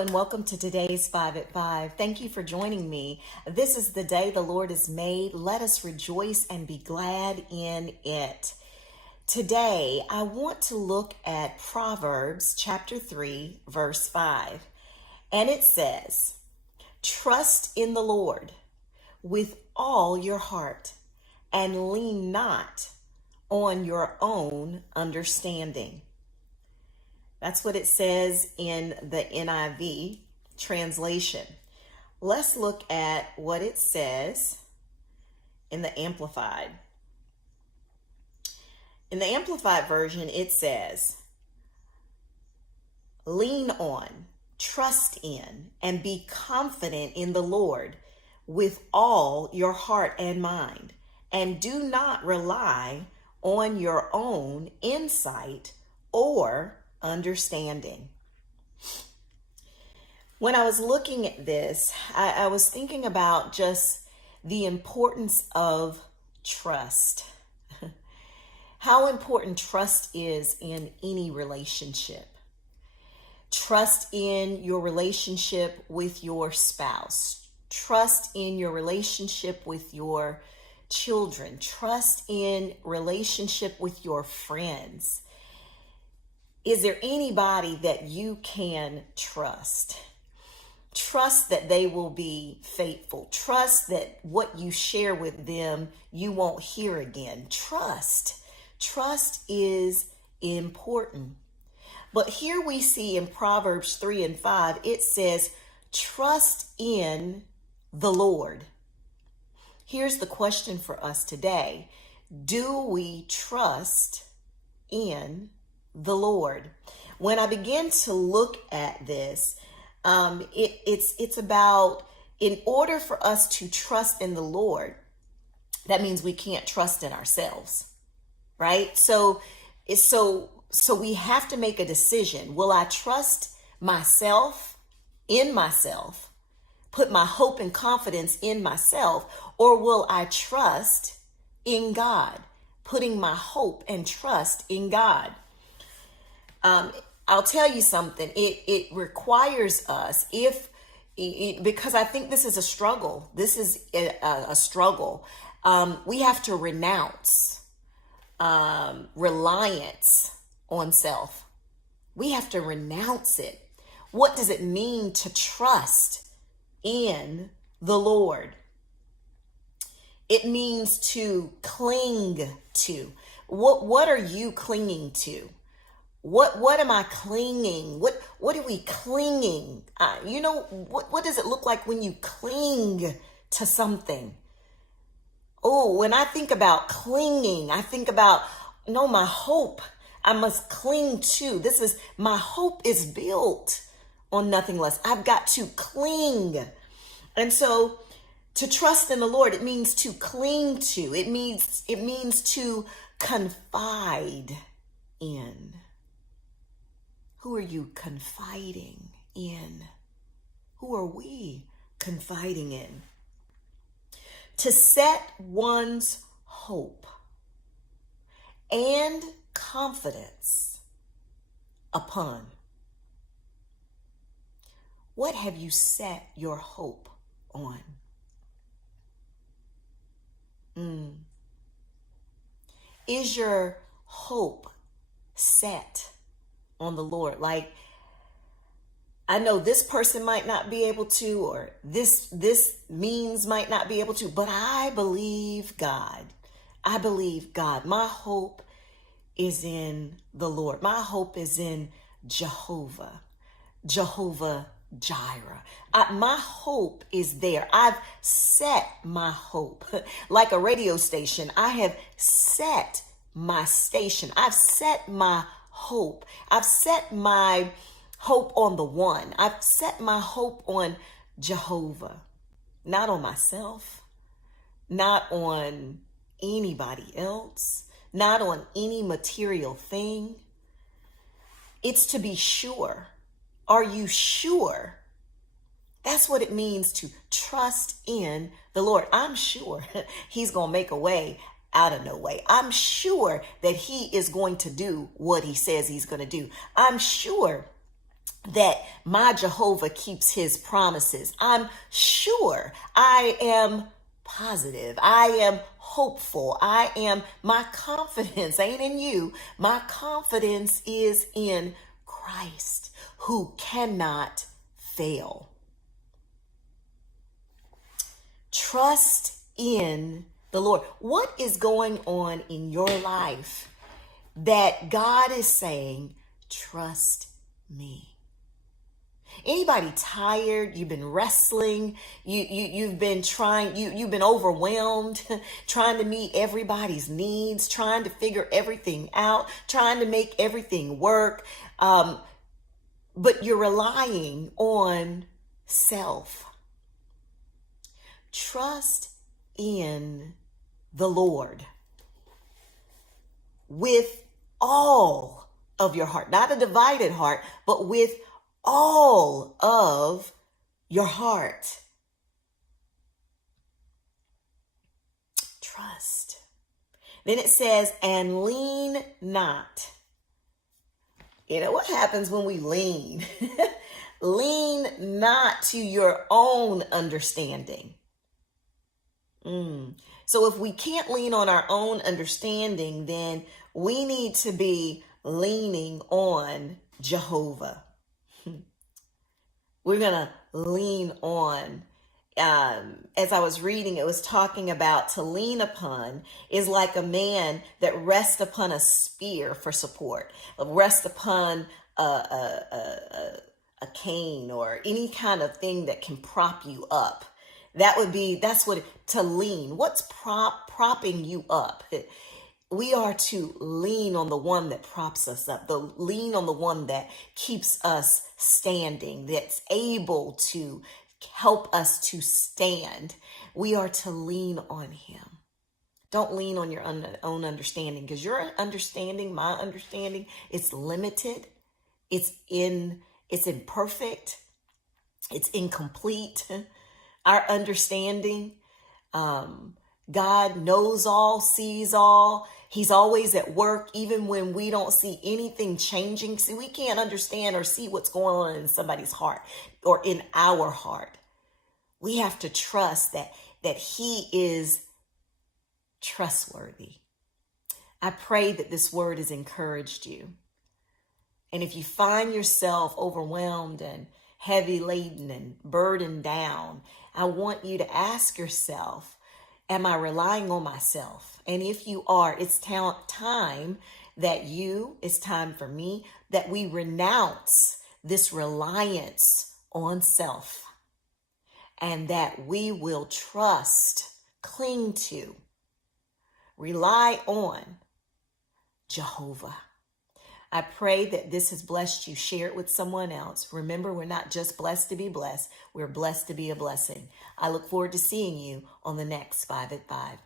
and welcome to today's 5 at 5. Thank you for joining me. This is the day the Lord has made. Let us rejoice and be glad in it. Today, I want to look at Proverbs chapter 3, verse 5. And it says, "Trust in the Lord with all your heart and lean not on your own understanding." That's what it says in the NIV translation. Let's look at what it says in the Amplified. In the Amplified version, it says, "Lean on, trust in, and be confident in the Lord with all your heart and mind, and do not rely on your own insight or understanding." When I was looking at this, I was thinking about just the importance of trust. How important trust is in any relationship. Trust in your relationship with your spouse. Trust in your relationship with your children. Trust in relationship with your friends. Is there anybody that you can trust? Trust that they will be faithful. Trust that what you share with them, you won't hear again. Trust is important. But here we see in Proverbs 3 and 5, it says, "Trust in the Lord." Here's the question for us today. Do we trust in the Lord? When I begin to look at this, it's about, in order for us to trust in the Lord, that means we can't trust in ourselves, right? So we have to make a decision. Will I trust myself, in myself, put my hope and confidence in myself, or will I trust in God, putting my hope and trust in God? I'll tell you something. It requires us, because I think this is a struggle. This is a struggle. We have to renounce reliance on self. We have to renounce it. What does it mean to trust in the Lord? It means to cling to. What are you clinging to? What am I clinging? What are we clinging? What does it look like when you cling to something? Oh, when I think about clinging, I think about, my hope I must cling to. My hope is built on nothing less. I've got to cling. And so to trust in the Lord, it means to cling to. It means to confide in. Who are you confiding in? Who are we confiding in? To set one's hope and confidence upon. What have you set your hope on? Is your hope set on the Lord? Like, I know this person might not be able to, or this means might not be able to, but I believe God. I believe God. My hope is in the Lord. My hope is in Jehovah Jireh. My hope is there. I've set my hope. Like a radio station, I have set my station. I've set my hope. I've set my hope on the one. I've set my hope on Jehovah, not on myself, not on anybody else, not on any material thing. It's to be sure. Are you sure? That's what it means to trust in the Lord. I'm sure he's going to make a way out of no way. I'm sure that he is going to do what he says he's going to do. I'm sure that my Jehovah keeps his promises. I'm sure. I am positive. I am hopeful. My confidence ain't in you. My confidence is in Christ, who cannot fail. Trust in the Lord. What is going on in your life that God is saying, trust me? Anybody tired? You've been wrestling. You've been trying. You've been overwhelmed, trying to meet everybody's needs, trying to figure everything out, trying to make everything work. But you're relying on self. Trust in the Lord with all of your heart, not a divided heart, but with all of your heart. Trust. Then it says, and lean not. You know what happens when we lean? Lean not to your own understanding. So if we can't lean on our own understanding, then we need to be leaning on Jehovah. We're going to lean on. As I was reading, it was talking about to lean upon is like a man that rests upon a spear for support, rests upon a cane or any kind of thing that can prop you up. That's what to lean. What's propping you up? We are to lean on the one that props us up, lean on the one that keeps us standing, that's able to help us to stand. We are to lean on him. Don't lean on your own understanding, because your understanding, my understanding, it's limited. It's imperfect. It's incomplete. Our understanding, God knows all, sees all. He's always at work, even when we don't see anything changing. See, we can't understand or see what's going on in somebody's heart or in our heart. We have to trust that he is trustworthy. I pray that this word has encouraged you. And if you find yourself overwhelmed and heavy laden and burdened down, I want you to ask yourself, am I relying on myself? And if you are, it's time for me, that we renounce this reliance on self and that we will trust, cling to, rely on Jehovah. I pray that this has blessed you. Share it with someone else. Remember, we're not just blessed to be blessed. We're blessed to be a blessing. I look forward to seeing you on the next 5 at 5.